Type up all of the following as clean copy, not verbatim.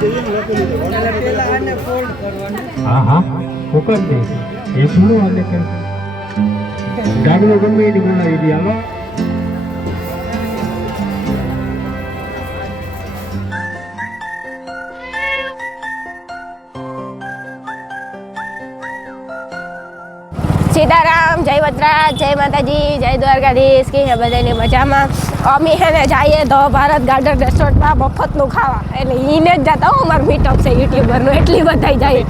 હા હા કુકર ને એ પૂરો અને કે ગાડલો ગમે એની બનાવી દી હાલો. સીતારામ, જય વજરાજ, જય માતાજી, જય દ્વારકાધીશ. કે બધાની મજામાં. અમે હે ને જઈએ તો ભારત ગાર્ડન રેસ્ટોરન્ટમાં મફતનું ખાવા, એટલે એને જ જતા હો. અમારું મીટઅપ છે યુટ્યુબરનું, એટલી બધા જાય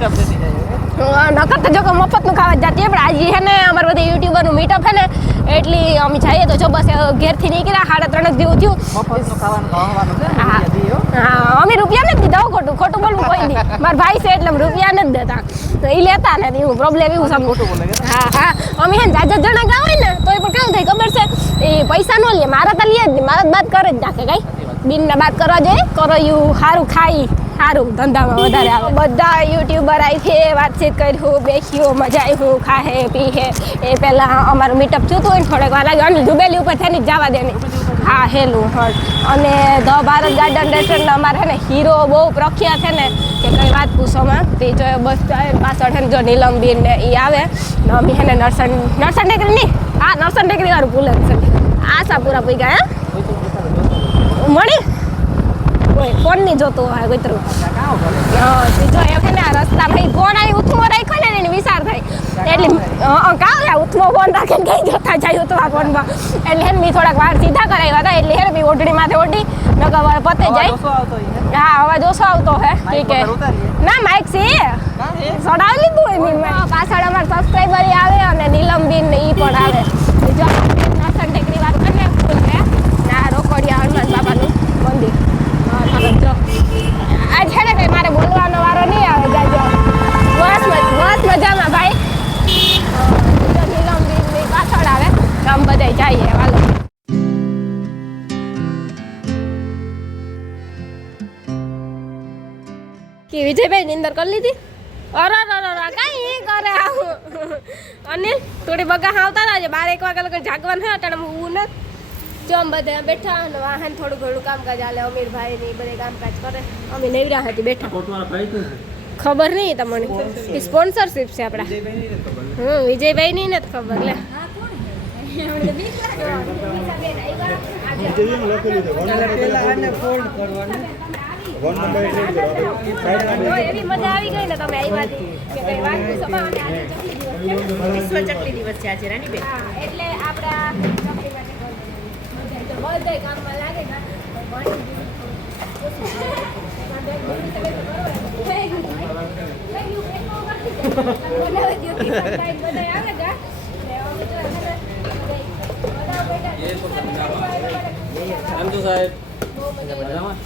નકર તો જો કે મફતનું ખાવા જ જતી. પણ આજે હે ને અમારું બધા યુટ્યુબરનું મીટઅપ છે ને, એટલી અમે જઈએ તો જો બસ ઘેરથી નીકળ્યા 3:30 જેવું થયું. હા, અમે રૂપિયા નથી દીધા. ખોટું ખોટું બોલવું કોઈ નહીં. મારા ભાઈ છે એટલે રૂપિયા નથી દેતા, તો એ લેતા નથી. એવું પ્રોબ્લેમ એવું સમજુ. હા હા, અમે હે જાજા જણા ગયા હોય ને તો એ પણ કેવું થાય ખબર છે, એ પૈસા ન લે. મારા તો લે જ નહીં, મારા બાદ કરે જ નાખે. કઈ બિનને બાદ કરવા જોઈએ, કરો એવું સારું ખાઈ સારું ધંધામાં વધારે આવે. બધા યુટ્યુબર આવી છે, વાતચીત કર્યું, બેસ્યું, મજા આવ્યું, ખાહે પીહે. એ પહેલાં અમારું મીટઅપ થયું હતું ને થોડીક વાર લાગ્યું, અને જુબેલી ઉપર થઈને જવા દે નહીં. હા હેલું હળ. અને ધ ભારત ગાર્ડન રેસ્ટોરન્ટ અમારે છે ને હીરો બહુ પ્રખ્યાત છે ને કે કંઈ વાત પૂછોમાં. તે જો બસ પાછળ છે ને જો નીલમબીન ને એ આવે ને અમે છે ને નરસણ ટેકરી નહીં, હા નરસણ ટેકરી વાળું પુલ છે. આશાપુરા પી ગયા મળી કોઈ ફોન નહીં જોતો હોય કતરું. જો એમ ને આ રસ્તા ભાઈ ફોન આવી ઉથમો રાખ્યો ને એને વિચાર થાય એટલે કાં ઉથમો ફોન રાખીને કઈ જોતા જાય ઉથમા ફોનમાં. એટલે હે મેં થોડાક વાર સીધા કરાવ્યા હતા, એટલે હે ને ઓઢડી માથે ઓઢી નકર પતે જાય. હા અવાજ ઓછો આવતો હે. ઠીક હે ના માઇક છે સડાવી લીધું હોય મેં. પાછળ અમારા સબસ્ક્રાઈબર આવે અને નીલમબીન ને ઈ પણ આવે. જો નરસણ ટેકરી વાળું કરીને ફૂલ છે ના રોકડિયા હનુમાન બાબાનું મંદિર. જો આ છે ને મારે બોલવાનો વારો નહીં આવે. જાજો બસ મજામાં ભાઈ. નીલમબીન પાછળ આવે આમ બધા જઈએ વાલો. કે વિજયભાઈ ની અંદર કરી લીધી? અરે કઈ કરે આવું. અનિલ થોડી બગા આવતા હતા 12-1 વાગ્યા લગન જાગવાનું હે. અટાણે હું નથી જો અમે બધા બેઠા અને વાહન થોડું ઘણું કામકાજ હાલે. અમીરભાઈ ને બધે કામકાજ કરે. અમે નવરા હતી બેઠા. ખબર નહીં તમને, સ્પોન્સરશિપ છે આપડા. વિજયભાઈ ની નથી ખબર લે. એવી મજા આવી ગઈ ને તમે આવ્યા કે કઈ વાત પૂછો. વિશ્વ ચકલી દિવસ છે આજે રાનીબેન, એટલે આપડા ચકલી માટે બધા કામમાં લાગે ને.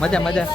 મજા મજા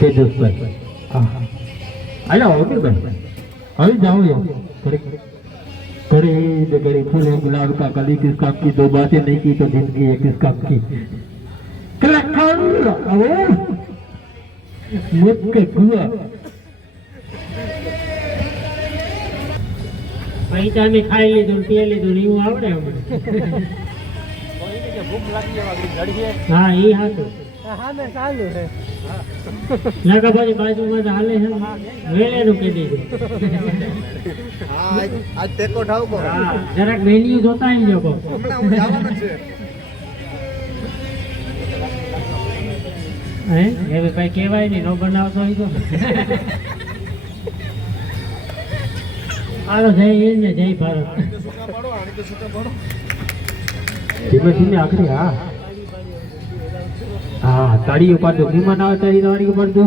तेजसभाई आया हो गए अभी जाओ यार करे गड़े फूले गुलाब का कली किस काम की, दो बातें नहीं की तो जिंदगी है किस काम की। मुझके कुआ पैसा में खाई लीधું પી લીધું એવું આવડે અમને. હા એ હાથું હા મેં ચાલુ છે લાગા ભાઈ બાજુમાં હાલે છે વેલેનું કહી દીધું. હા આજ ટેકો ઠાવકો. હા જરાક વેલ્યુ જોતા આવી લોકો હમણાં હું જવાનું છે. હે હવે કઈ કહેવાય નહીં, નો બનાવતો હોય તો હાલો જય હિન્દ ને જય ભારત. ધીમે ધીમે આખરી. હા હા તાળીઓ પાડો, મહેમાન આવે તાળી પાડજો.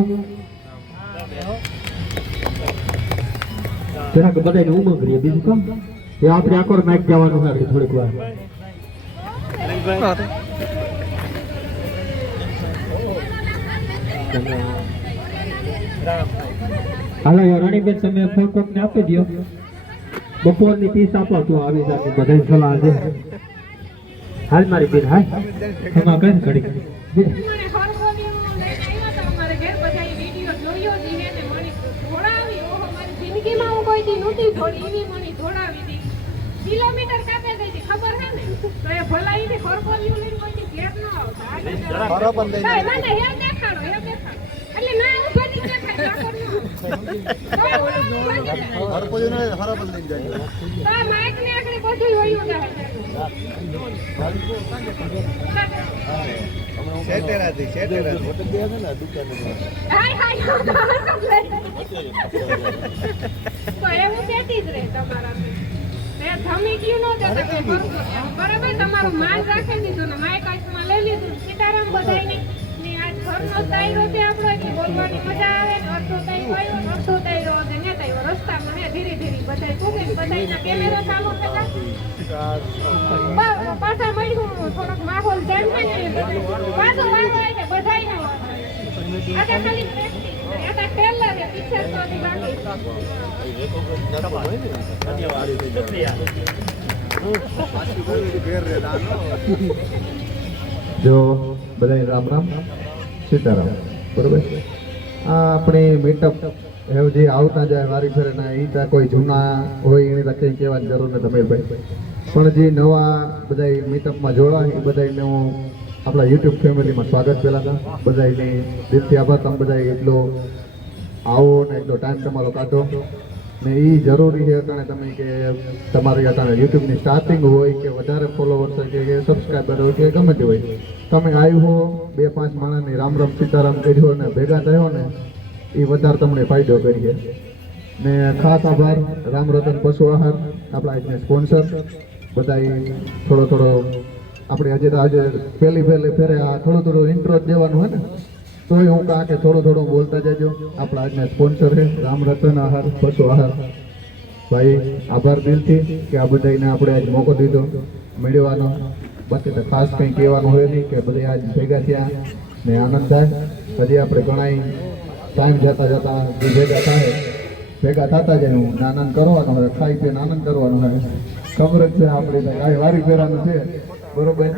જરાક બધાને ઉમંગ કરીએ બીજું કામ એ આપણે આકોર નાખ જવાનું છે થોડીક વાર હાલો યાર રાણીબેન તમે ફોન કોકને આપી દો બપોરની 30 આપો તું આવી જાતી બધાને સલાહ દે હાલ મારી બેન હાલ તમા કઈ ઘડી જિંદગીમાં હું કોઈ દી નહોતી થોડી એવી મને થોડાવી હતી કિલોમીટર કાપે ગઈ ખબર હે ને તો એ ભલાઈ ને ફરફોલિયું લઈને કોઈ દી ઘેર ન આવતા બરાબર લઈ ના ના હે દેખાડો એટલે ના ઉભા ની દેખાય ફરફોલિયું ને બરાબર લઈ જાય તો માઈક ને આગળ બધું હોયું જાય સેટેરાથી ફોટો દે છે ને દુકાન હાય હાય તો એવું કેતી જ રહે તમારા તે ધમી ગયું ન દેતા કે બરાબર તમારું માન રાખી દીધું ને માઈક હાથમાં લઈ લીધું સીતારામ બધાયને ને આજ ઘરનો તાયરો છે આપણો એટલે બોલવાની મજા આવે ને અડધો તાયરો આવ્યો અડધો તાયરો અને ને તાયરો રસ્તામાં હે ધીરે ધીરે બધાય કુકે બધાયના કેમેરા ચાલુ હતા પાછા મળ્યું થોડોક માહોલ જામ છે ને પાછો વાળો આવે બધાયનો આ ખાલી આ ટેલર છે પિક્ચર તો બાકી જો બધાય રામ રામ સીતારામ બરોબર આ આપણે મીટઅપ હવે જે આવતા જાય વારી ફેરે ના એ ત્યાં કોઈ જૂના હોય એની ત્યાં કંઈ કહેવાની જરૂર નથી અમીરભાઈ પણ જે નવા બધા મીટઅપમાં જોડાય એ બધાને હું આપણા યુટ્યુબ ફેમિલીમાં સ્વાગત પહેલાં હતા બધાને દિલથી આભાર તમે બધા એટલો આવો ને એટલો ટાઈમ તમારો કાઢો ને એ જરૂરી છે અટાણે તમે કે તમારી અટાણે યુટ્યુબની સ્ટાર્ટિંગ હોય કે વધારે ફોલોવર્સ હોય કે સબસ્ક્રાઈબર હોય કે ગમે તે હોય તમે આવ્યું હો 2-5 માણસની રામ રામ સીતારામ કર્યો ને ભેગા થયો ને એ વધારે તમને ફાયદો કરીએ ને ખાસ આભાર રામ રતન પશુ આહાર આપણા આજના સ્પોન્સર બધા થોડો આપણે આજે પહેલી ફેરે આ થોડું ઇન્ટ્રો દેવાનું હોય ને તો હું કહા કે થોડું બોલતા જજો આપણા આજના સ્પોન્સર છે રામ રતન આહાર પશુ આહાર ભાઈ આભાર દિલથી કે આ બધાને આપણે આજ મોકો દીધો મેળવવાનો બાકી તો ખાસ કંઈ કહેવાનું હોય નહીં કે બધા આજ ભેગા થયા ને આનંદ થાય હજી આપણે ઘણા ટાઈમ જતા ભેગા થાય ભેગા થતા જાય હું આનંદ કરવાનો હોય ખાઈ પીને આનંદ કરવાનો હોય ખબર જ છે આપણે કાંઈ વારી ફેરવાનું છે બરોબર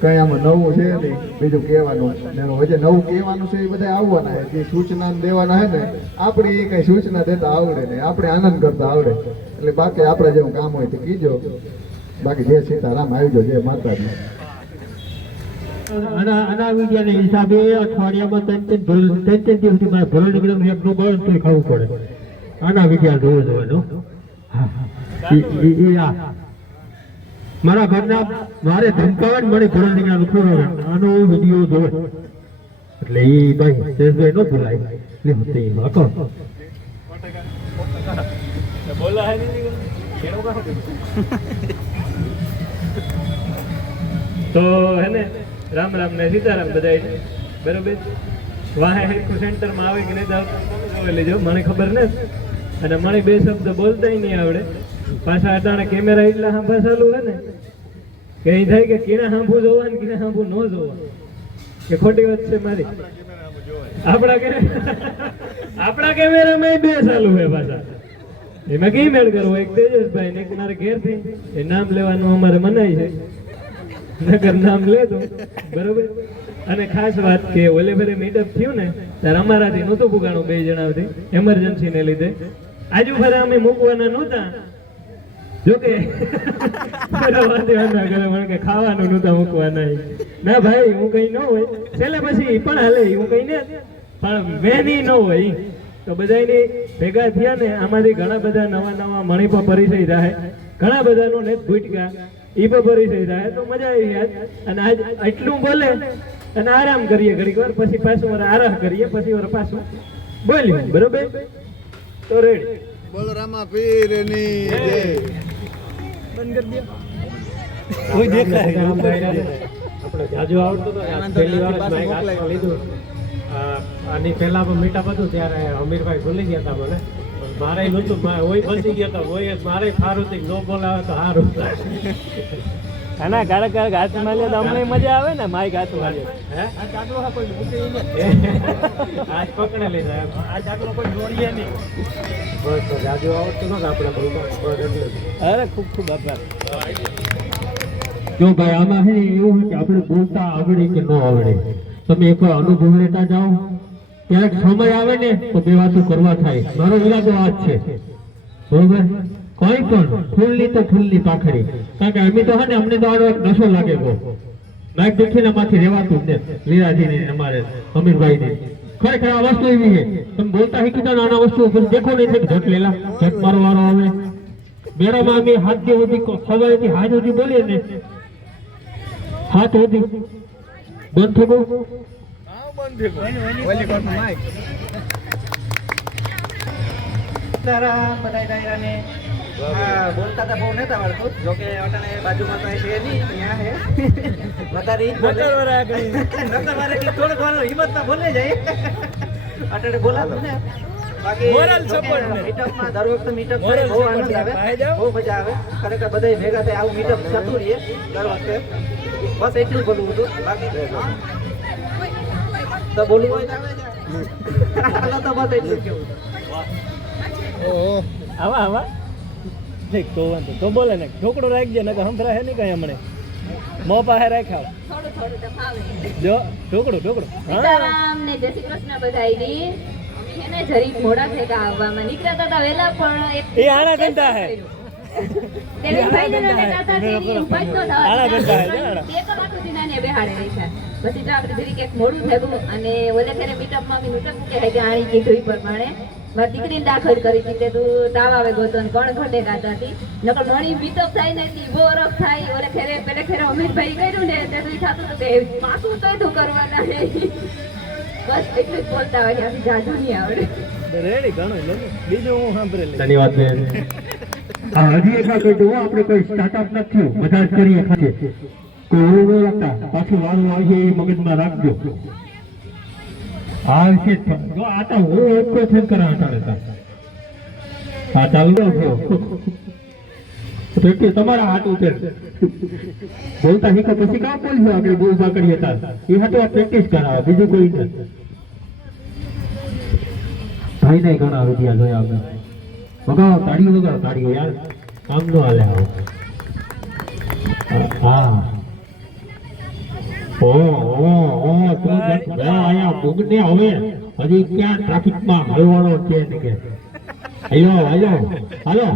કંઈ આમાં નવું છે નહીં બીજું કહેવાનું ને હજી નવું કહેવાનું છે એ બધા આવવાના છે જે સૂચના દેવાના છે ને આપણે એ કંઈ સૂચના દેતા આવડે ને આપણે આનંદ કરતા આવડે એટલે બાકી આપણે જેવું કામ હોય તો કીજો બાકી જય સીતારામ આવજો જય માતાજી આના વિડિયાના હિસાબે અઠવાડિયામાં 3 દિવસથી મારે ભરો નીકળે એકનું બળ તો ખાવું પડે આના વિડિયા જોવાનું મારા ઘરના મારે ધમકાવે ને મને ભરો નીકળવાનું ખોરાવે આનો વિડીયો જોવે એટલે એ ભાઈ શેષભાઈ નો બોલાય એટલે હોતે વાકો બોલા હે તો હે ને રામ રામ ને સીતારામ બધાય બરોબર વાહે હેલ્થ સેન્ટરમાં આવે કે નહીં જોઈ લેજો મને ખબર ને અને મને બે શબ્દ બોલતાય નહીં આવડે પાછા અટાણે કેમેરા એટલા હાંભા ચાલુ હે ને કે એ થાય કે કિના હાંભું જોવા ને કિના હાંભું ન જોવા કે ખોટી વાત છે મારી આપણા કેમેરામાં બે ચાલુ હે પાછા એમાં કઈ મેળ કરવો એક તેજસભાઈ ને એક મારે ઘેરથી એ નામ લેવાનું અમારે મનાય છે નગર નામ લેતો બરોબર અને ખાસ વાત કે ઓલે ફેરે મીટઅપ થયું ને ત્યારે અમારાથી નહોતું પુગાણું બે જણાથી એમરજન્સી ને લીધે આજુ ફરે અમે મૂકવાના નહોતા જોકે ખાવાનું નહોતા મૂકવાના ના ભાઈ હું કઈ ન હોય છેલ્લે પછી પણ હાલે હું કઈ ને પણ વેની ન હોય તો બધાની ભેગા થયા ને આમાંથી ઘણા બધા નવા મણી પર પરિચય થાય ઘણા બધાનો ને ભૂટકા ઈ પર પરિચય થાય તો મજા આવી યાદ અને આજ એટલું બોલે અને આરામ કરીએ ઘડીક વાર પછી પાછું વાર આરામ કરીએ પછી વાર પાછું બોલ્યું બરોબર તો રેડી બોલો રામા પીરની જય બંધ કરી દે કોઈ દેખાય આપણે જાજો આવડતો તો પહેલી વાર માઈક હાથમાં લીધું આની પહેલા પણ મીટઅપ હતું ત્યારે અમીરભાઈ ભૂલી ગયા હતા મને મારે નહોતું હોય બચી ગયા હતા હોય મારે સારું થી નો બોલાવે તો સારું આના કારક હાથમાં લે તો અમને મજા આવે ને માઈક હાથમાં લે હે આજ પકડે લઈ જાય આ ચાકલો કોઈ જોડીએ નહીં બસ તો જાજુ આવડતું નથી આપણે બરોબર અરે ખૂબ ખૂબ આભાર જો ભાઈ આમાં હે એવું કે આપણે બોલતા આવડે કે ન આવડે તમે એક અનુભવ લેતા જાઓ ક્યારેક સમય આવે ને તો બે વાતો કરવા થાય મારો ઈરાદો આ જ છે બરોબર કોઈ પણ ફૂલની તો ફૂલની પાખડી કારણ કે અમે તો હે ને અમને તો આનો એક નશો લાગે ગયો નાક દેખીને માંથી રહેવાતું જ ને લીરાજીને અમારે અમીરભાઈને ખરેખર આ વસ્તુ એવી છે તમે બોલતા શીખતા નાના વસ્તુ દેખો નહીં છે ઝટ લેલા ઝટ મારો વારો આવે મેળામાં અમે હાથ જે સુધી સવારેથી હાથ સુધી બોલીએ ને હાથ સુધી બંધ થઈ ગયું બોલતા તો બહુ નતા આવડતું જોકે અટાણે બાજુમાં તો છે નહીં ત્યાં હે વધારે થોડું ઘણું હિંમતમાં બોલે જાય અટાણે બોલાતું ને બાકી મીટઅપમાં દર વખતે મીટઅપ બહુ આનંદ આવે બહુ મજા આવે ખરેખર બધા ભેગા થાય આવું મીટઅપ થતું રહીએ દર વખતે બસ એટલું જ બોલવું હતું બાકી તો બોલવું હોય તો બસ એટલું જ કેવું આવા ઠીક તો વાંધો તો બોલે ને ઢોકળો રાખજે ને હમરા હે નહીં કઈ હમણે મો પાસે રાખ્યા જો ઢોકળો સીતારામ ને જય શ્રી કૃષ્ણ બધાયની અમે હે ને જરીક મોડા થયા આવવામાં નીકળ્યા હતા વેલા પણ એ આણા ઘંટા હે તેની ભાઈ ને નતા તેની ઉપાય તો આણા ઘંટા હે તે તો બાટુ દીનાને બેહાડે રાખ્યા પછી તો આપણે જરીક એક મોડું થયું અને ઓલે ફેરે મીટઅપમાં મીટઅપ કે હે કે આણી કીધું ઈ પ્રમાણે મારી દીકરીને દાખલ કરી હતી કે તું તાવ આવે ગોતો ને કોણ ઘટે ગાતા હતી નકર ઘણી મીટઅપ થાય ને બહુ રફ થાય ઓલે ફેરે પેલે ફેરે અમીરભાઈ કર્યું ને તે થતું હતું કે પાછું તો શું કરવાના હે બસ એટલું જ બોલતા હોય કે જાજુ નહીં આવડે રેડી ઘણું લે બીજું હું સાંભળે લે ધન્યવાદ બેન હજી એક આપણે કોઈ સ્ટાર્ટઅપ નથી બધા જ કરીએ ખાઈએ કોઈ ઓલું ન રાખતા પાછું વાળું આવશે એ મગજમાં રાખજો આ વિશે જો આતા હું કોઈ ફેર કરા હટાડે હા ચાલુ થયો તો કે તમારા હાથ ઉતર બોલતા શીખો પછી કામ બોલજો આપણે બોલતા કરીએ તાર એ હાટો પ્રેક્ટિસ કરાવો બીજું કોઈ નથી ભાઈ ને ઘણા રૂપિયા જોયા આપણે વગાવો તાળીઓ યાર કામ નો હાલે આવો હા તું આયા ભૂગને હવે હજી ક્યાં ટ્રાફિકમાં હલવાનો છે કે હાલો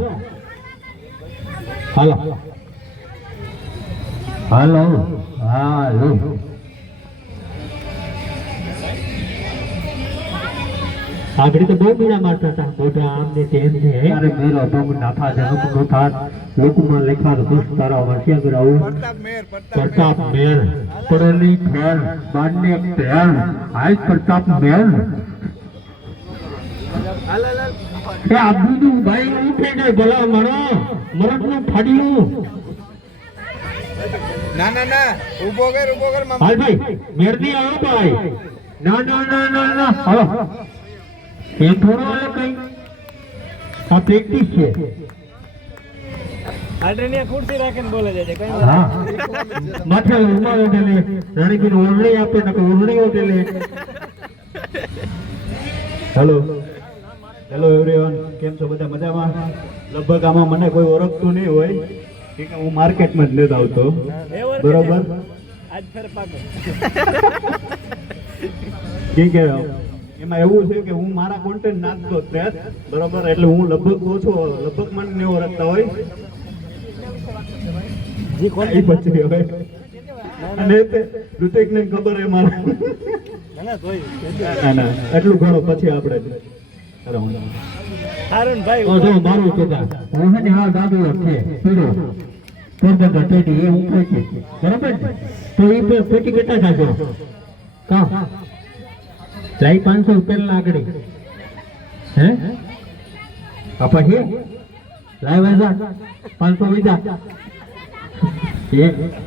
આગળ તો બહુ મીણા મારતા હતા મોટા આમ ને તેમ ને અરે મેરો બહુ નાથા છે લોકો થાત લોકોમાં લેખાર દુષ તારા વાસિયા કરાવું પ્રતાપ મેર પડોલી ફેર બારને પેર આજ પ્રતાપ મેર એ આબુદુ ભાઈ ઉઠે જાય ભલા મારો મરદનું ફાડ્યું ના ઊભો કર હાલ ભાઈ મેરદી આવો ભાઈ ના હાલો એ થોડો હાલે કઈ આ પ્રેક્ટિસ છે આડણીયા ખુરશી રાખીને બોલે છે કઈ હા માથે રૂમાલ ઓઢેલે રાણીબેન ઓરણી આપે નકર ઓરણી ઓઢેલે હેલો એવરીવન કેમ છો બધા મજામાં લગભગ આમાં મને કોઈ ઓળખતું નહીં હોય કે હું માર્કેટમાં જ નથી આવતો બરોબર આજ ફેર પાકો કે એમાં એવું છે કે હું મારા કોન્ટેન્ટ નાખતો ત્રેસ બરોબર એટલે હું લગભગ મને નહીં ઓળખતા હોય જી કોણ એ પછી હવે અને ઋતિકને ખબર એ મારા ના એટલું ઘણું પછી આપણે હારું ભાઈ જો મારું કેતા હું હે ને હા દાદુ છે પીડો પોરબંદર ટેડી એ ઉપર છે બરાબર ને તો એ પેટી કેટલા થાજો કા લાઈ 500 રૂપિયા લાગડી હે આપા છે લાઈ વાજા 500 વિધા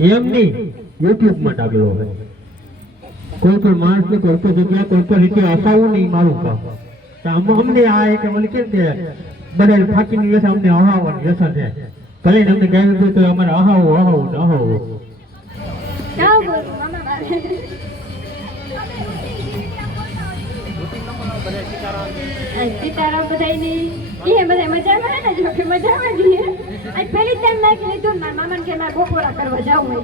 એમ નહીં YouTube માં ડાગલો હોય કોઈ પણ માણસ ને કોઈ પણ જગ્યા કોઈ પણ રીતે હસાવું નહીં મારું કામ અમને આ એક ઓલી કેમ કે બધા ફાકીની વ્યસન અમને અહાવવાની વ્યસન છે ભલે ને અમને ગાયું હતું તો અમારે અહાવો ક્યાં બોલું મામા બારે સીતારામ બધાયની એ બધા મજામાં હે ને જો કે મજામાં જ હે આજ પહેલી ટાઈમ લાઈક લીધું મારા મામાને કે મારે બપોરા કરવા જાવું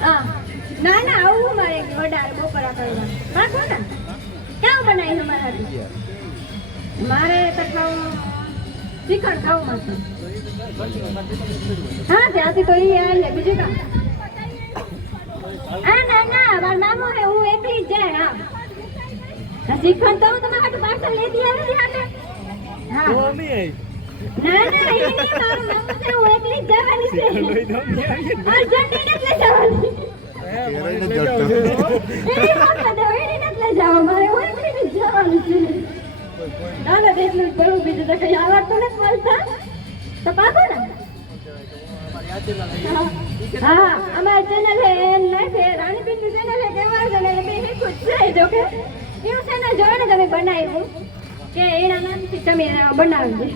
હા ના ના આવું મારે એક વડારે બપોરા કરવા રાખો ને ક્યાં બનાવી તમારા મારે તો શ્રીખંડ ખાવું મળશે હા ત્યાંથી તો એ લે બીજું કામ ના મારા મામો હે હું એકલી જ જાય હા શ્રીખંડ તો હું તમારા હાટુ પાર્સલ લેતી આવી હતી હાટે હા ના એ નહીં મારું મામો છે હું એકલી જ જવાની છે અર્જન્ટ એટલે જવાની મારે હું એકલી જ જવાની છે ના એટલું જ બરું બીજું તો કઈ આવડતું નથી મળતા તો પાકો ને હા અમારી ચેનલ હે એમ નથી રાણીબેન ની ચેનલ હે કેવા છે ને બે હેકું છે જો કે એવું ચેનલ જોઈને તમે બનાવ્યું કે એના નામથી તમે બનાવી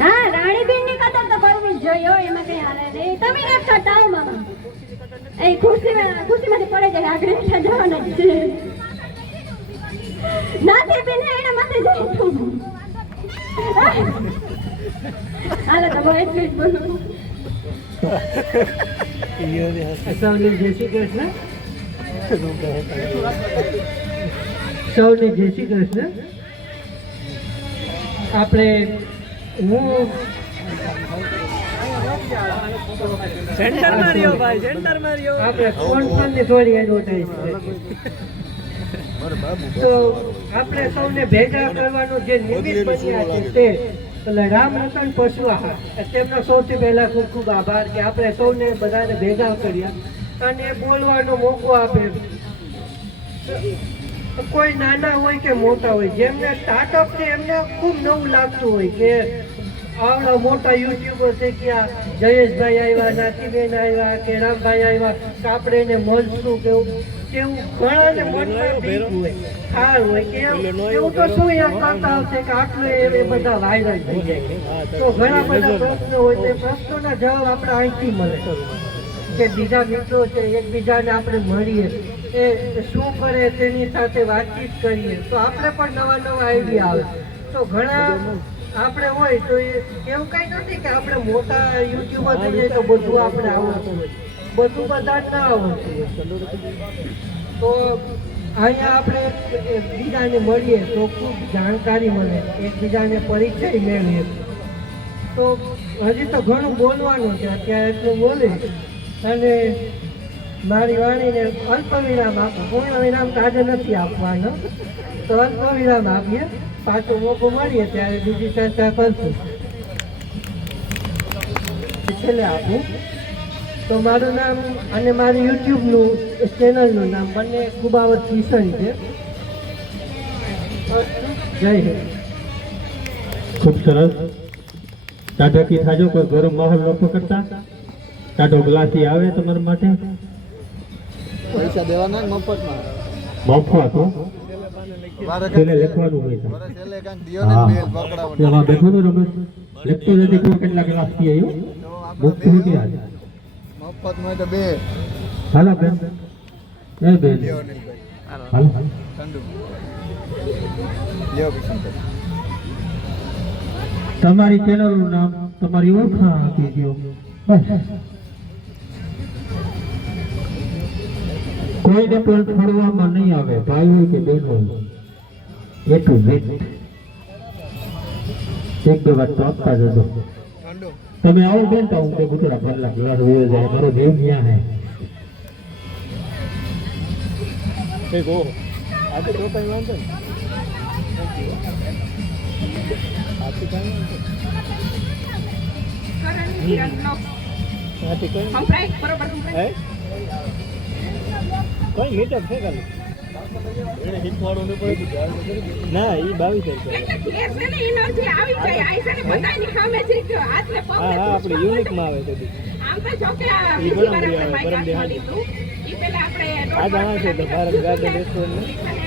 હા રાણીબેન ની કદર તો કરવી જ જોઈએ એમાં કઈ હાલે નહીં તમે એક છટાવ મામા એ ખુરશીમાંથી પડે જાય આગળ જવાના જ છે નાથી પીને એના માથે જાય હાલો તો એટલું જ બોલું સૌને જય શ્રી કૃષ્ણ સૌને જય શ્રી કૃષ્ણ આપણે હું સેન્ટર માર્યો ભાઈ સેન્ટર માર્યો આપણે કોન્ફરન્સની થોડી એડવર્ટાઈઝ તો આપણે સૌને ભેગા કરવાનો જે નિમિત્ત બન્યા છે તે એટલે રામ રતન પશુઆહાર તેમનો સૌથી પહેલા ખૂબ ખૂબ આભાર કે આપણે સૌને બધાને ભેગા કર્યા અને બોલવાનો મોકો આપે કોઈ નાના હોય કે મોટા હોય જેમને સ્ટાર્ટઅપ છે એમને ખૂબ નવું લાગતું હોય કે આવડા મોટા યુટ્યુબર છે કે આ જયેશભાઈ આવ્યા નાતીબેન આવ્યા કે રામભાઈ આવ્યા કે આપણે એને મળશું કેવું ઘણાને મનમાં બીક હોય ખાર હોય કે એવું તો શું એમ કરતા હશે કે આટલું એ બધા વાયરલ થઈ જાય તો ઘણા બધા પ્રશ્નો હોય તે પ્રશ્નોના જવાબ આપણે અહીંથી મળે કે બીજા મિત્રો છે એકબીજાને આપણે મળીએ એ શું કરે તેની સાથે વાતચીત કરીએ તો આપણે પણ નવા નવા આઈડિયા આવે તો ઘણા આપણે હોય તો એવું કઈ નથી કે આપણે મોટા યુટ્યુબર થઈએ તો બધું આપણે આવડતું હોય બધું બધા ના આવડતું તો અહીંયા આપણે એકબીજાને મળીએ તો ખૂબ જાણકારી મળે એકબીજાને પરિચય મેળવીએ તો હજી તો ઘણું બોલવાનું છે અત્યારે એટલું બોલે અને મારી વાણીને અલ્પ વિરામ આપું પૂર્ણ વિરામ તો આજે નથી આપવાનો તો અલ્પ વિરામ આપીએ પાછો મોકો મળીએ ત્યારે બીજી ચર્ચા કરશું છેલ્લે આપું તો મારું નામ અને મારી યુટ્યુબનું ચેનલનું નામ બંને કુબાવત કિશન છે જય હિન્દ ખૂબ સરસ ટાઢકી થાજો કોઈ ગરમ માહોલ ન પકડતા ટાઢો ગ્લાસી આવે તમારા માટે પૈસા દેવાના મફતમાં મફત છેલ્લે લખવાનું હોય છે એમાં બેઠો ને રમેશ લખતો નથી કોઈ કેટલા ગ્લાસ પી આવ્યો મુક્ત નથી આજે મફતમાં તો બે હાલો બેન એ બેન હાલો તમારી ચેનલનું નામ તમારી ઓળખાણ આપી દો બસ કોઈને પણ છોડવામાં નહીં આવે ભાઈ હોય કે બેન હોય એટલું વેટ એક બે વાત તો આપતા જજો તમે આવો બેન તો હું તે ગુજરાત ભરલા ગ્લાસ હોય જાય મારો દેવ ક્યાં હે ઠીક હો આજે તો કઈ વાંધો ને આજે કઈ કોઈ મીટઅપ છે ખાલી એને શીખવાડવું નહીં પડે ના એ 22 હા આપણે યુનિકમાં આવે તો આ જાણે છે તો ભારત ગાર્ડન રેસ્ટોરન્ટ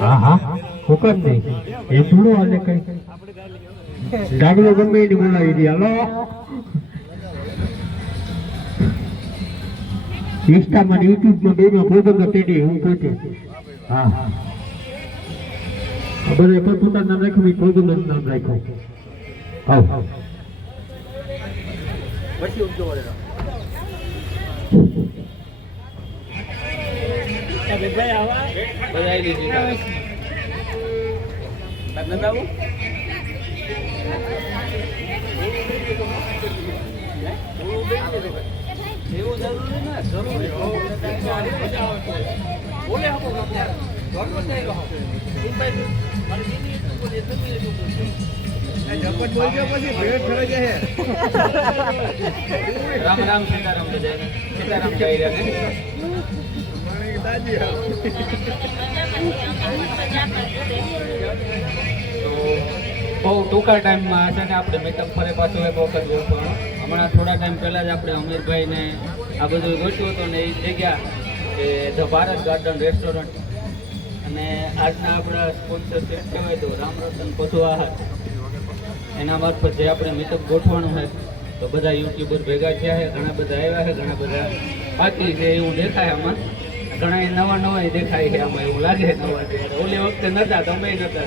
હા હા હુકમ નહીં એમ થોડું હાલે કઈ ડાગલો ગમે એને બોલાવી દે હાલો ઇન્સ્ટામાં યુટ્યુબમાં બેમાં પોતાનો તેડી હું પોતે હા બધે પોતાનું નામ રાખ્યું પોતાનું નામ રાખ્યું આવ રામ રામ સીતારામ બધા સીતારામ જય રામ બહુ ટૂંકા ટાઈમમાં છે ને આપણે મેકઅપ ફરે પાછું એક વખત ગોઠવણ હમણાં થોડા ટાઈમ પહેલાં જ આપણે અમીરભાઈને આ બધું ગોઠવ્યું હતું ને એ જગ્યા કે ધ ભારત ગાર્ડન રેસ્ટોરન્ટ અને આજના આપણા સ્પોન્સરશીપ કહેવાય તો રામરતન પશુ આહાર એના મારફત જે આપણે મેકઅપ ગોઠવાનું હોય તો બધા યુટ્યુબર ભેગા થયા છે ઘણા બધા આવ્યા છે ઘણા બધા બાકી છે એવું દેખાય આમાં ઘણા નવા નવા દેખાય છે આમાં એવું લાગે નવા ઓલી વખતે નતા તમે નતા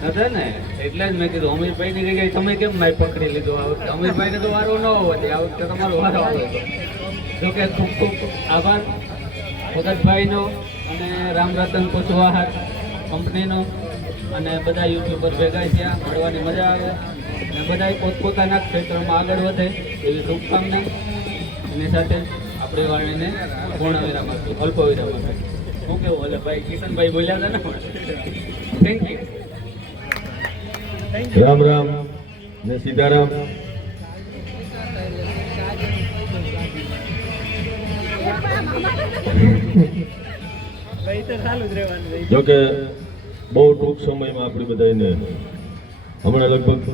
હતા ને એટલે જ મેં કીધું અમીરભાઈની જગ્યાએ તમે કેમ માય પકડી લીધો આ વખતે અમીરભાઈને તો વારો ન હોવો આ વખતે તમારો વારો આવ્યો હતો જોકે ખૂબ ખૂબ આભાર ભગતભાઈનો અને રામરતન પશુ આહાર કંપનીનો અને બધા યુટ્યુબર ભેગા થયા મળવાની મજા આવે અને બધા પોતપોતાના ક્ષેત્રમાં આગળ વધે એવી શુભકામના એની સાથે આપણે વાણીને પૂર્ણ વિરામ આપ્યું અલ્પ વિરામ આપ્યું શું કેવું એટલે ભાઈ કિશનભાઈ બોલ્યા હતા ને થેન્ક યુ રામ રામ ને સીતારામ જોકે બહુ ટૂંક સમયમાં આપણે બધાને હમણાં લગભગ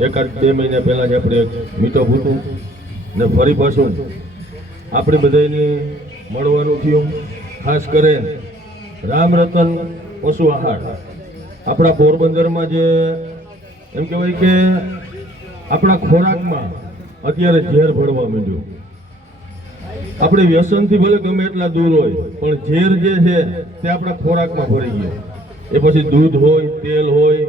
એકાદ 2 મહિના પહેલા જ આપણે મીટઅપ હતું ને ફરી પાછું આપણે બધાને મળવાનું થયું ખાસ કરીને રામરતન પશુ આહાર આપણા પોરબંદરમાં જે એમ કહેવાય કે આપણા ખોરાકમાં અત્યારે ઝેર ભળવા માંડ્યું આપણે વ્યસનથી ભલે ગમે એટલા દૂર હોય પણ ઝેર જે છે તે આપણા ખોરાકમાં ભરી ગયો એ પછી દૂધ હોય તેલ હોય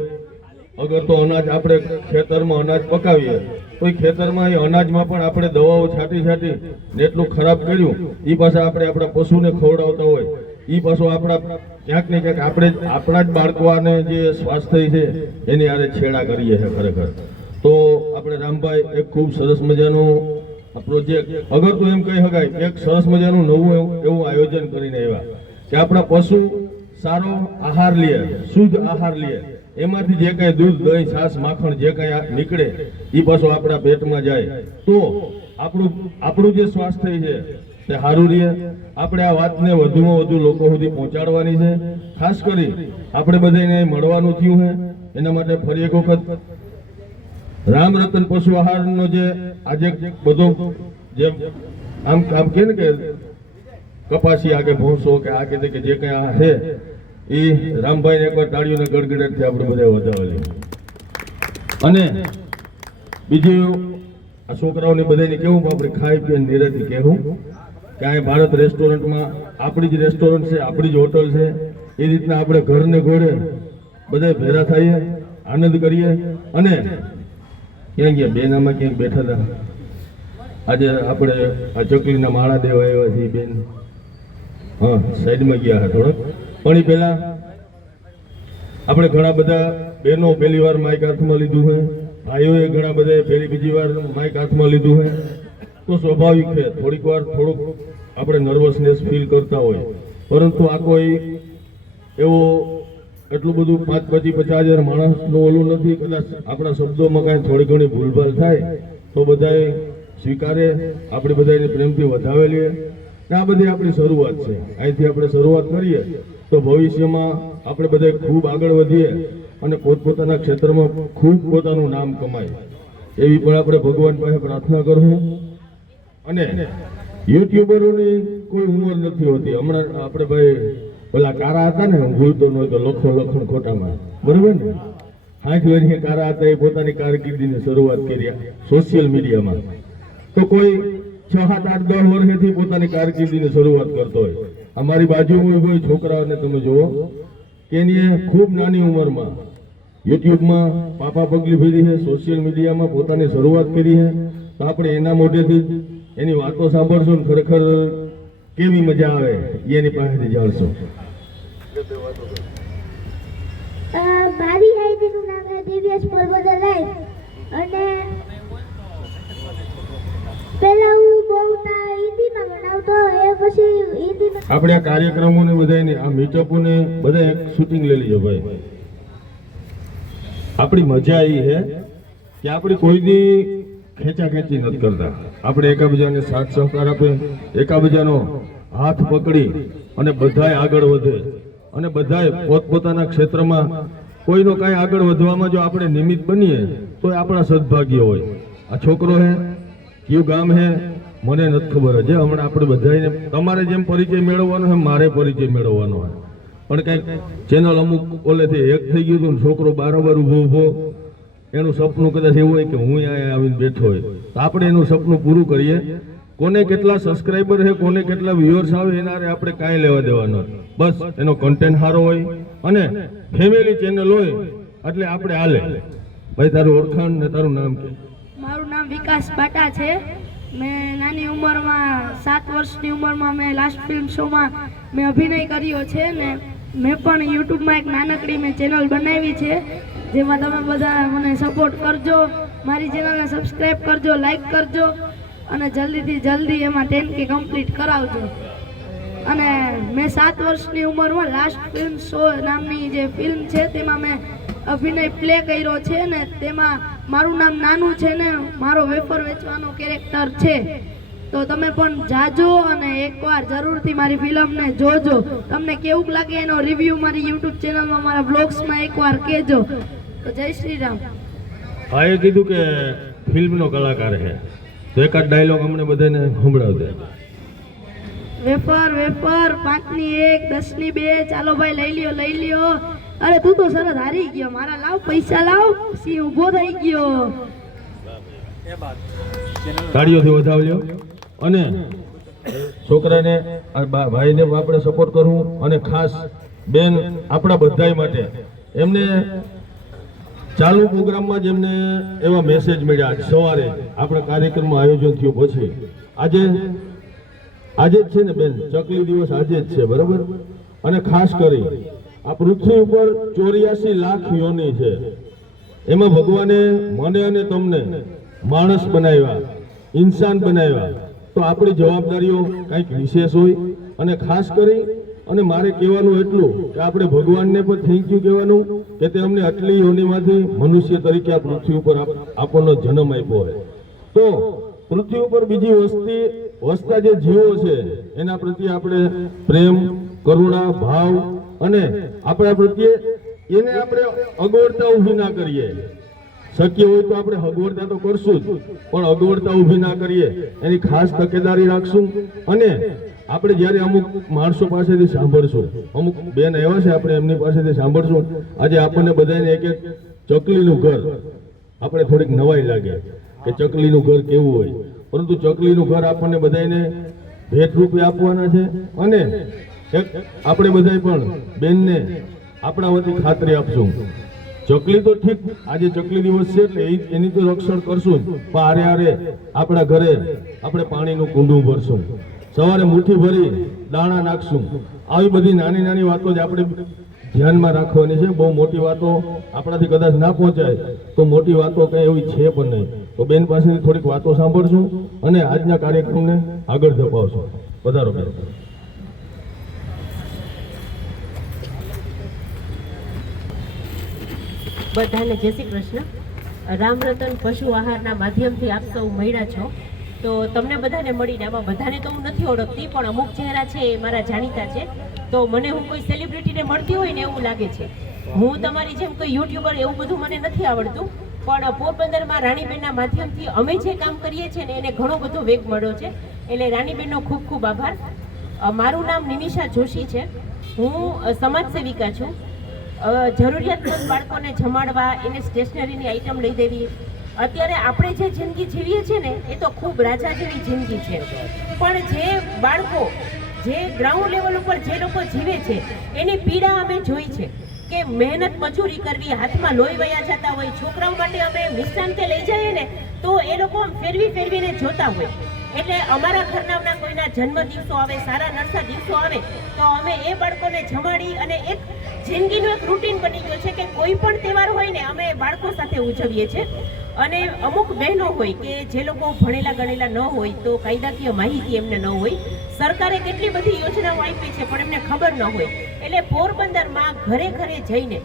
અગર તો અનાજ આપણે ખેતરમાં અનાજ પકાવીએ તો એ ખેતરમાં એ અનાજમાં પણ આપણે દવાઓ છાંટી છાંટી ને એટલું ખરાબ કર્યું એ પાછા આપણે આપણા પશુને ખવડાવતા હોય એ પાછું આપણા ક્યાંક ને ક્યાંક આપણે આપણા જ બાળકોને જે સ્વાસ્થ્ય છે એની આરે છેડા કરીએ છીએ ખરેખર તો આપણે રામભાઈ એક ખૂબ સરસ મજાનું પ્રોજેક્ટ અગર તો એમ કહી શકાય એક સરસ મજાનું નવું એવું આયોજન કરીને આવ્યા કે આપણા પશુ સારો આહાર લે શુદ્ધ આહાર લે એમાંથી જે કાંઈ દૂધ દહીં છાશ માખણ જે કાંઈ નીકળે એ પાછું આપણા પેટમાં જાય તો આપણું જે સ્વાસ્થ્ય છે તે સારું રહે આપણે આ વાતને વધુમાં વધુ લોકો સુધી પહોંચાડવાની છે ખાસ કરી આપણે બધાને મળવાનું થયું છે એના માટે ફરી એક વખત રામરતન પશુ આહારનો જે આજે બધો જેમ આમ આમ કે ને કે કપાસી આગે ભોંસો કે આ કે જે કઈ આ છે એ રામભાઈ એકવાર તાળીઓને ગડગડાટથી આપણે બધા વધાવેલી. અને બીજું આ છોકરાઓને બધાને કેવું આપણે ખાઈ પીને નિરાથી કહેવું કે આ ભારત રેસ્ટોરન્ટમાં આપણી જ રેસ્ટોરન્ટ છે, આપણી જ હોટલ છે, એ રીતના આપણે ઘરને ઘોડે બધા ભેગા થઈએ, આનંદ કરીએ. અને ક્યાં ગયા બેનામાં ક્યાંક બેઠા હતા, આજે આપણે આ ચકલીના માળા દેવા આવ્યા છીએ બેન, હા સાઈડમાં ગયા હતા થોડોક. પણ એ પહેલા આપણે ઘણા બધા બહેનો પહેલી વાર માઇક હાથમાં લીધું હોય, ભાઈઓએ ઘણા બધા પહેલી બીજી વાર માઇક હાથમાં લીધું હોય, તો સ્વાભાવિક છે થોડીક વાર થોડુંક આપણે નર્વસનેસ ફીલ કરતા હોય. પરંતુ આ કોઈ એવો એટલું બધું 5-50,000 માણસનું ઓલું નથી. કદાચ આપણા શબ્દોમાં કાંઈ થોડી ઘણી ભૂલભાલ થાય તો બધાએ સ્વીકારે, આપણે બધાને પ્રેમથી વધાવેલીએ. આ બધી આપણી શરૂઆત છે. અહીંથી આપણે શરૂઆત કરીએ તો ભવિષ્યમાં આપણે બધા ખૂબ આગળ વધીએ અને પોતપોતાના ક્ષેત્રમાં ખૂબ પોતાનું નામ કમાય એવી પણ આપણે ભગવાન પાસે પ્રાર્થના કરવું. અને યુટ્યુબરોની કોઈ ઉંમર નથી હોતી. હમણાં આપણે ભાઈ ઓલા કારા હતા ને, હું ભૂલતો ન તો લખણ ખોટામાં, બરોબર ને, 60 વર્ષે કારા હતા, એ પોતાની કારકિર્દીની શરૂઆત કરી સોશિયલ મીડિયામાં. તો કોઈ 6, 7, 8, 10 વર્ષથી પોતાની કારકિર્દીની શરૂઆત કરતો હોય. અમારી બાજુમાં કોઈ છોકરાઓને તમે જુઓ કે એની ખૂબ નાની ઉંમરમાં યુટ્યુબમાં પાપા પગલી ભરી છે, સોશિયલ મીડિયામાં પોતાની શરૂઆત કરી છે. તો આપણે એના મોઢેથી એની વાતો સાંભળશું ને ખરેખર કેવી મજા આવે એની પાસેથી જાણશું. મારી આઈડીનું નામ છે દિવ્યેશ પોરબંદર લાઈવ. અને પહેલા હું બહુ હિન્દીમાં બનાવતો, એ પછી હિન્દીમાં આપણે આ કાર્યક્રમોને બધાને આ મીટઅપોને બધા એક શૂટિંગ લઈ લીધો ભાઈ. આપણી મજા એ છે કે આપણે કોઈની ખેંચાખેંચી નથી કરતા. આપણે એકાબીજાને સાથ સહકાર આપે, એકાબીજાનો હાથ પકડી અને બધાય આગળ વધે. અને બધાય પોતપોતાના ક્ષેત્રમાં કોઈનો કાંઈ આગળ વધવામાં જો આપણે નિમિત્ત બનીએ તો એ આપણા સદભાગ્ય હોય. આ છોકરો હે, કયું ગામ હે મને નથી ખબર હજે. હમણાં આપણે બધાને તમારે જેમ પરિચય મેળવવાનો હોય મારે પરિચય મેળવવાનો હોય. પણ કંઈક ચેનલ અમુક ઓલેથી હેક થઈ ગયું હતું, છોકરો બારોબાર ઊભો એનું સપનું કદાચ એવું હોય કે હું અહીંયા આવીને બેઠો હોય, તો આપણે એનું સપનું પૂરું કરીએ. કોને કેટલા સબસ્ક્રાઈબર છે, કોને કેટલા વ્યુઅર્સ આવે એના આપણે કાંઈ લેવા દેવાનો. બસ એનો કન્ટેન્ટ સારો હોય અને ફેમિલી ચેનલ હોય એટલે આપણે હાલે. ભાઈ તારું ઓળખાણ ને તારું નામ કે? મારું નામ વિકાસ બાટા છે. મેં નાની ઉંમરમાં 7 વર્ષની ઉંમરમાં મેં લાસ્ટ ફિલ્મ શોમાં મેં અભિનય કર્યો છે ને મેં પણ યુટ્યુબમાં એક નાનકડી મેં ચેનલ બનાવી છે, જેમાં તમે બધા મને સપોર્ટ કરજો, મારી ચેનલને સબસ્ક્રાઈબ કરજો, લાઈક કરજો અને જલ્દીથી જલ્દી એમાં 10K કમ્પ્લીટ કરાવજો. અને મેં 7 વર્ષની ઉંમરમાં લાસ્ટ ફિલ્મ શો નામની જે ફિલ્મ છે તેમાં મેં અભિનય પ્લે કર્યો છે ને તેમાં મારું નામ નાનું છે ને મારો વેફર વેચવાનો કેરેક્ટર છે. તો તમે પણ જાજો અને એકવાર જરૂરથી મારી ફિલ્મને જોજો. તમને કેવું લાગે એનો રિવ્યૂ મારી યુટ્યુબ ચેનલમાં મારા બ્લોગ્સમાં એકવાર કહેજો. તો જય શ્રી રામ. ભાઈએ કીધું કે ફિલ્મનો કલાકાર છે, તો એકાદ ડાયલોગ અમને બધાને સંભળાવજો. વેફર વેફર 5ની 1 10ની 2 ચાલો ભાઈ લઈ લ્યો. અરે તું તો સરસ હારી ગયો, મારા લાવ પૈસા લાવ, સી ઊભો થઈ ગયો. તાળીઓથી વધાવજો. અને છોકરાને ભાઈને આપણે સપોર્ટ કરવું. અને ખાસ બેન આપણા બધાય માટે એમને ચાલુ પ્રોગ્રામમાં જ એમને એવા મેસેજ મળ્યા. સવારે આપણા કાર્યક્રમનું આયોજન થયું પછી આજે જ છે ને બેન, ચકલી દિવસ આજે જ છે, બરોબર? અને ખાસ કરી આ પૃથ્વી ઉપર 84 લાખ યોની છે, એમાં ભગવાને મને અને તમને માણસ બનાવ્યા, ઇન્સાન બનાવ્યા. તો આપણી જવાબદારીઓ કંઈક વિશેષ હોય. અને ખાસ કરી અને મારે કહેવાનું એટલું કે આપણે ભગવાનને પણ થેન્ક યુ કહેવાનું કે તે અમને આટલી યોનિમાંથી મનુષ્ય તરીકે આ પૃથ્વી ઉપર આપણને જન્મ આપ્યો હોય. તો પૃથ્વી ઉપર બીજી વસતા જે જીવો છે એના પ્રત્યે આપણે પ્રેમ, કરુણા, ભાવ અને આપણા પ્રત્યે એને આપણે અગવડતા ઊભી ના કરીએ. શક્ય હોય તો આપણે અગવડતા તો કરશું જ, પણ અગવડતા ઊભી ના કરીએ એની ખાસ તકેદારી રાખશું. અને આપણે જ્યારે અમુક માણસો પાસેથી સાંભળશું, અમુક બેન એવા છે આપણે એમની પાસેથી સાંભળશું, આજે આપણને બધાને એક એક ચકલીનું ઘર, આપણે થોડીક નવાઈ લાગે કે ચકલીનું ઘર કેવું હોય, પરંતુ ચકલીનું ઘર આપણને બધાને ભેટ રૂપે આપવાના છે. અને એક આપણે બધાય પણ બેનને આપણા વતી ખાતરી આપશું. ચકલી તો ઠીક, આજે ચકલી દિવસ છે એટલે એની તો રક્ષણ કરશું જ, પણ આરે આરે આપણા ઘરે આપણે પાણીનું કુંડું ભરશું, સવારે મુઠ્ઠી ભરી દાણા નાખશું. આવી બધી નાની નાની વાતો જ આપણે ધ્યાનમાં રાખવાની છે. બહુ મોટી વાતો આપણાથી કદાચ ના પહોંચાય તો મોટી વાતો કઈ એવી છે પણ નહીં. તો બેન પાસેથી થોડીક વાતો સાંભળશું અને આજના કાર્યક્રમને આગળ ધપાવશું. વધારો બેન. બધાને જય શ્રી કૃષ્ણ. રામરતન પશુ આહારના માધ્યમથી આપ સૌ મળ્યા છો, તો તમને બધાને મળીને આમાં બધાને તો હું નથી ઓળખતી, પણ અમુક ચહેરા છે એ મારા જાણીતા છે. તો મને હું કોઈ સેલિબ્રિટીને મળતી હોય ને એવું લાગે છે. હું તમારી જેમ કોઈ યુટ્યુબર એવું બધું મને નથી આવડતું, પણ પોરબંદરમાં રાણીબેનના માધ્યમથી અમે જે કામ કરીએ છીએ ને એને ઘણો બધો વેગ મળ્યો છે. એટલે રાણીબેનનો ખૂબ ખૂબ આભાર. મારું નામ નિમિષા જોશી છે. હું સમાજ સેવિકા છું. જરૂરિયાતમંદ બાળકોને જમાડવા, એને સ્ટેશનરીની આઈટમ લઈ દેવી. અત્યારે આપણે જે જિંદગી જીવીએ છીએ ને એ તો ખૂબ રાજા જેવી જિંદગી છે, પણ જે બાળકો જે ગ્રાઉન્ડ લેવલ ઉપર જે લોકો જીવે છે એની પીડા અમે જોઈ છે કે મહેનત મજૂરી કરવી, હાથમાં લોહી વયા જતા હોય. છોકરાઓ માટે અમે મિષ્ટાંતે લઈ જઈએ ને તો એ લોકો ફેરવીને જોતા હોય. એટલે અમારા ઘરનાના કોઈના જન્મ દિવસો આવે, સારા નરસા દિવસો આવે તો અમે એ બાળકોને જમાડી, અને એક જિંદગીનું એક રૂટીન બની ગયું છે કે કોઈ પણ તહેવાર હોય ને અમે બાળકો સાથે ઉજવીએ છીએ. અને અમુક બહેનો હોય કે જે લોકો ભણેલા ગણેલા ન હોય, તો કાયદાકીય માહિતી એમને ન હોય, સરકારે કેટલી બધી યોજનાઓ આપી છે પણ એમને ખબર ન હોય. એટલે પોરબંદરમાં ઘરે ઘરે જઈને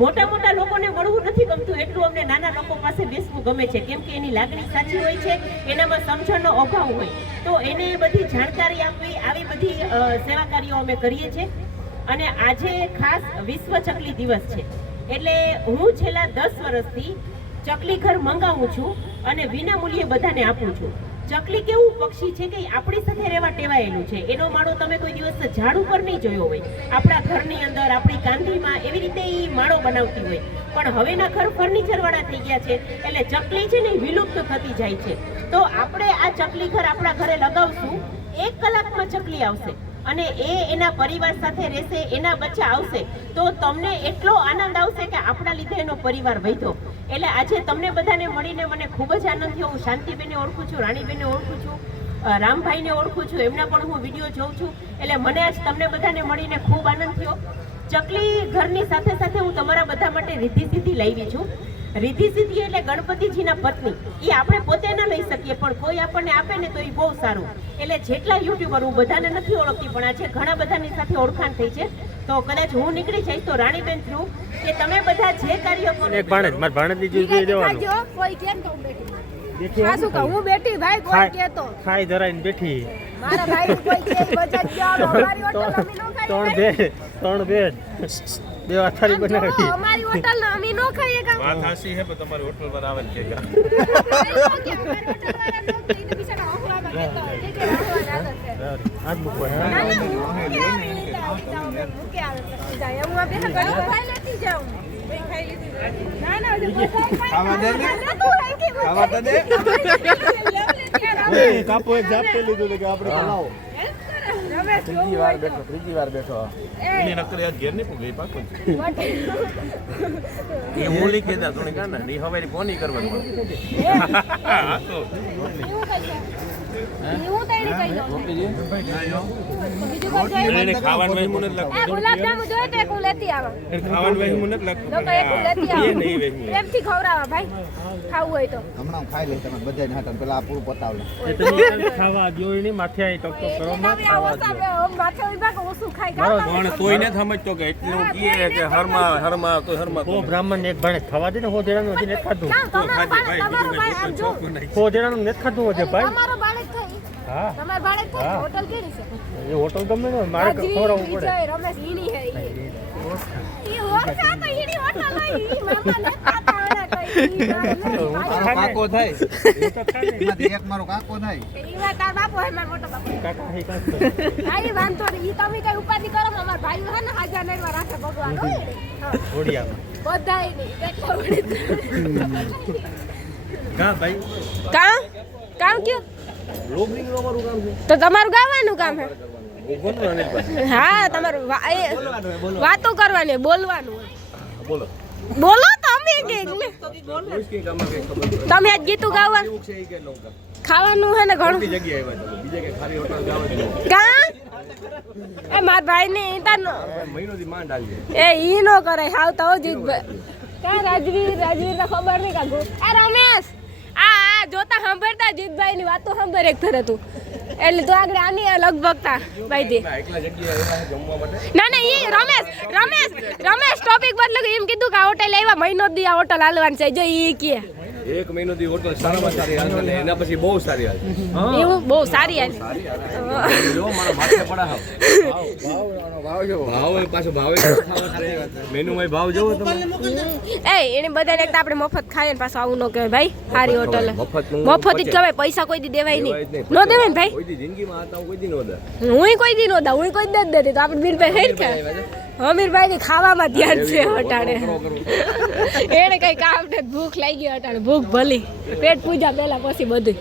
મોટા મોટા લોકોને મળવું નથી ગમતું, એટલું અમને નાના લોકો પાસે બેસવું ગમે છે, કેમ કે એની લાગણી સાચી હોય છે, એનામાં સમજણનો અભાવ હોય તો એને બધી જાણકારી આપવી, આવી બધી સેવા કાર્યો અમે કરીએ છીએ. અને આજે ખાસ વિશ્વ ચકલી દિવસ છે, એટલે હું છેલ્લા 10 વર્ષથી ચકલી ઘર મંગાવું છું અને વિનામૂલ્યે બધાને આપું છું. ચકલી કેવું પક્ષી છે કે આપણી સાથે રહેવા ટેવાયેલું છે. એનો માળો તમે કોઈ દિવસ ઝાડ ઉપર નહીં જોયો હોય, આપણા ઘરની અંદર, આપણી કાંધીમાં એવી રીતે એ માળો બનાવતી હોય. પણ હવેના ઘર ફર્નિચર વાળા થઈ ગયા છે, એટલે ચકલી છે ને વિલુપ્ત થતી જાય છે. તો આપણે આ ચકલી ઘર આપણા ઘરે લગાવશું, 1 કલાકમાં ચકલી આવશે અને એ એના પરિવાર સાથે રહેશે, એના બચ્ચા આવશે, તો તમને એટલો આનંદ આવશે કે આપણા લીધે એનો પરિવાર વધ્યો. એટલે આજે તમને બધાને મળીને મને ખૂબ જ આનંદ થયો. હું શાંતિબેનને ઓળખું છું, રાણીબેનને ઓળખું છું, રામભાઈને ઓળખું છું, એમના પણ હું વિડીયો જોઉં છું. એટલે મને આજ તમને બધાને મળીને ખૂબ આનંદ થયો. ચકલી ઘરની સાથે સાથે હું તમારા બધા માટે રિદ્ધિ સિદ્ધિ લાવી છું. રિદ્ધિ સિદ્ધિ એટલે ગણપતિજીના પત્ની. એ આપણે પોતે ન લઈ શકીએ, પણ કોઈ આપણને આપે ને તો એ બહુ સારું. એટલે જેટલા યુટ્યુબર, હું બધાને નથી ઓળખતી, પણ આજે ઘણા બધાની સાથે ઓળખાણ થઈ છે. તો કદાચ હું નીકળી જઈશ તો રાણીબેન થ્રુ કે તમે બધા જે કાર્ય કરો, એક ભાણેજ, માર ભાણેજની જીવી દેવાનું. કોઈ કેમ તો હું બેઠી. હા શું કહું, હું બેઠી ભાઈ, કોઈ કે તો ખાઈ ધરાઈને બેઠી. મારા ભાઈ કોઈ કે બચત ગયો, અમારી હોટલ અમે નો ખાઈ. 3 બેડ 2 અથારી બનાવી. અમારી હોટલ અમે નો ખાઈએ કા. વાત હાસી છે, પણ તમારી હોટલ પર આવે ને કે આજ મૂકવા કાપો એક ઝાપટે લીધું કે આપણે બનાવો. ત્રીજી વાર બેઠો એની નકરી આ ઘેર નહીં પૂગી પાકો એ હું લીખી દા થોડી કાના ની હવે ફોન કરવાનું હા તો હું તૈયારી કરી દઉં. એને ખાવાનું વહી મને લાગતું ગુલાબજામુ જોઈએ તો એક હું લેતી આવા. એને ખાવાનું વહી મને લાગતું તો એક હું લેતી આવા. એ નહીં વહી પ્રેમથી ખવડાવવા ભાઈ, ખાવું હોય તો હમણાં ખાઈ લઈ તમે બધાને હાટન પેલા આ પૂરું પતાવલે. તમે ખાવા દો નહીં, માથે આવી ટક ટક કરો માં ખાવા દો. માથે વિભાગ ઓછું ખાઈ પણ કોઈને સમજતો કે એટલું કીએ કે હરમાં તો હરમાં ઓ બ્રાહ્મણ એક ભાણે ખાવા દે ને, 100 જણાનું હજી નથી ખાધું. તો 100 જણાનું નથી ખાધું હજી ભાઈ. તમારો બાળક થઈ. હા તમાર બાળક થઈ. હોટલ કેની છે? એ હોટલ ગમે ને મારે ખવડાવવું પડે. રમેશ ઈની હે ઈ ઓળખા તો ઈની હોટલ નહીં, ઈ મામા ને ખાતા આના કઈ કાકો થાય એમાંથી એક મારો કાકો થાય ઈ વાત તાર બાપો હે મારો મોટો બાપો આઈ વાંધો નહીં ઈ તમે કઈ ઉપાધિ કરો અમાર ભાઈ હે ને હાજા નરવા રાખે ભગવાન હોય ઓડિયામાં બધાય નહીં કા ભાઈ કામ કયો લોગિંગ નું અમારું કામ છે તો તમારું ગાવાનું કામ હે હા તમારું વાતો કરવાની બોલવાનું બોલો બોલો તમે કે તમે આજ ગીતું ગાવા ખાવાનું હે ને ઘણું જગ્યાએ આવ્યા બીજે કે ખાલી હોટલ ગાવા કા એ માર ભાઈ ને ઈતાનો મહિનોથી માંડ આવી એ ઈ નો કરે હાવ તો જીતભાઈ કા રાજવીર ને ખબર નહીં કાગો આ રમેશ આ જોતા સાંભળતા જીતભાઈ ની વાતો સાંભળ એક ફરે તું એટલે તો આગળ આની લગભગ તા ભાઈ દે એકલા જગ્યાએ આવ્યા જમવા માટે ના ઈ રમેશ ટોપિક બદલે એમ કીધું કે આ હોટેલ આવ્યા મહિનો દી આ હોટલ હાલવાની છે જો ઈ કે એક મહિનોથી હોટલ સારામાં સારી હાલ અને એના પછી બહુ સારી હાલ એવું બહુ સારી હાલ જો મારા માથે પડા ભાવ પાછો ભાવ મેનુમાં ભાવ જોવો તમે એ એને બધાને એક તો આપણે મફત ખાઈએ ને પાછું આવું ન કહેવાય ભાઈ સારી હોટલ મફત જ કહેવાય પૈસા કોઈ દી દેવાય નહીં ન દેવાય ને ભાઈ કોઈ દી જિંદગીમાં આતા કોઈ દી નો દે હું કોઈ દી નો દા હું કોઈ દી દેતી તો આપણે વીરભાઈ હેર કે હમીરભાઈ ની ખાવામાં ધ્યાન છે હટાડે એને કઈ કામ ને ભૂખ લાગી હટાડે ભૂખ ભલી પેટ પૂજા પેલા પછી બધું